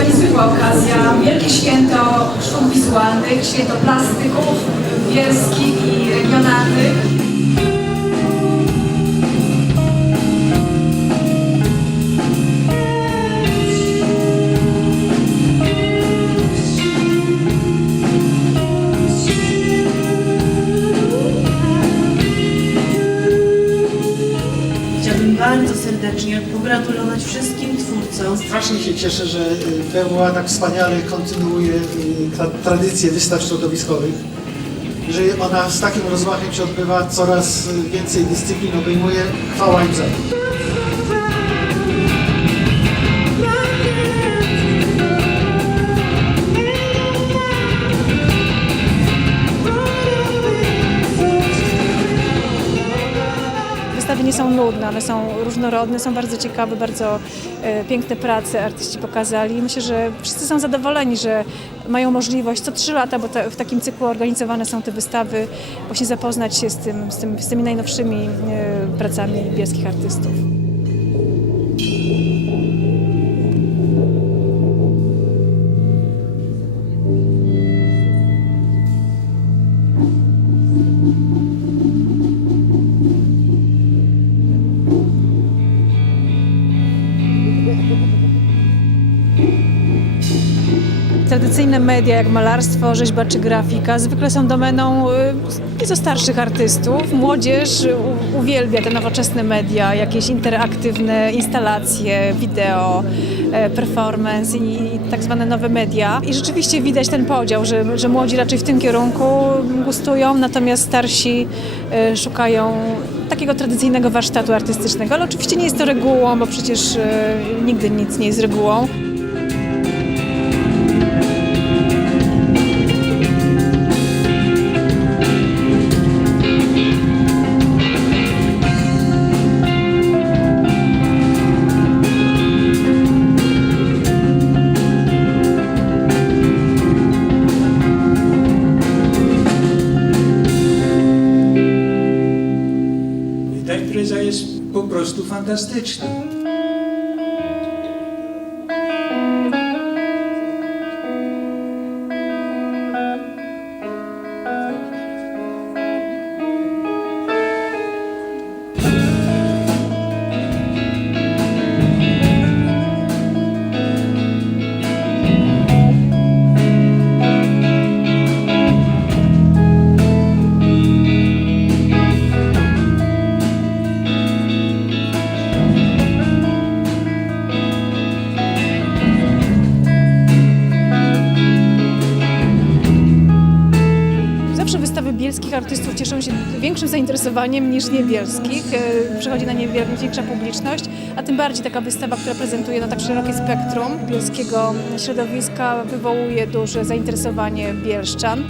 niezwykła okazja, wielkie święto sztuk wizualnych, święto plastyków bielskich i regionalnych. Chciałabym bardzo serdecznie pogratulować wszystkim twórcom. Strasznie się cieszę, że y, PMUA tak wspaniale kontynuuje y, tra tradycję wystaw środowiskowych, że ona z takim rozmachem się odbywa, coraz y, więcej dyscyplin obejmuje. Chwała im za to. Nie są nudne, one są różnorodne, są bardzo ciekawe, bardzo e, piękne prace artyści pokazali. Myślę, że wszyscy są zadowoleni, że mają możliwość co trzy lata, bo te, w takim cyklu organizowane są te wystawy, właśnie zapoznać się z, tym, z, tym, z tymi najnowszymi e, pracami bielskich artystów. Tradycyjne media jak malarstwo, rzeźba czy grafika zwykle są domeną y, nieco starszych artystów. Młodzież uwielbia te nowoczesne media, jakieś interaktywne instalacje, wideo, e, performance i tak zwane nowe media. I rzeczywiście widać ten podział, że, że młodzi raczej w tym kierunku gustują, natomiast starsi e, szukają takiego tradycyjnego warsztatu artystycznego. Ale oczywiście nie jest to regułą, bo przecież e, nigdy nic nie jest regułą. Impreza jest po prostu fantastyczna. Bielskich artystów cieszą się większym zainteresowaniem niż niebielskich. E, Przychodzi na nie większa publiczność, a tym bardziej taka wystawa, która prezentuje no, tak szerokie spektrum bielskiego środowiska, wywołuje duże zainteresowanie bielszczan.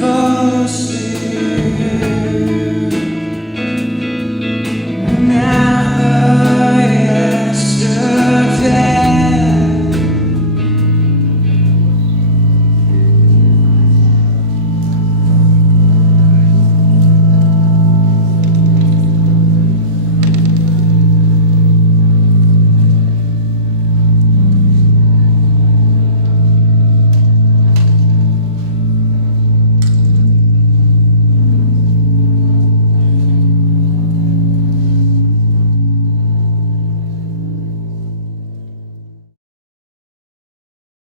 Fast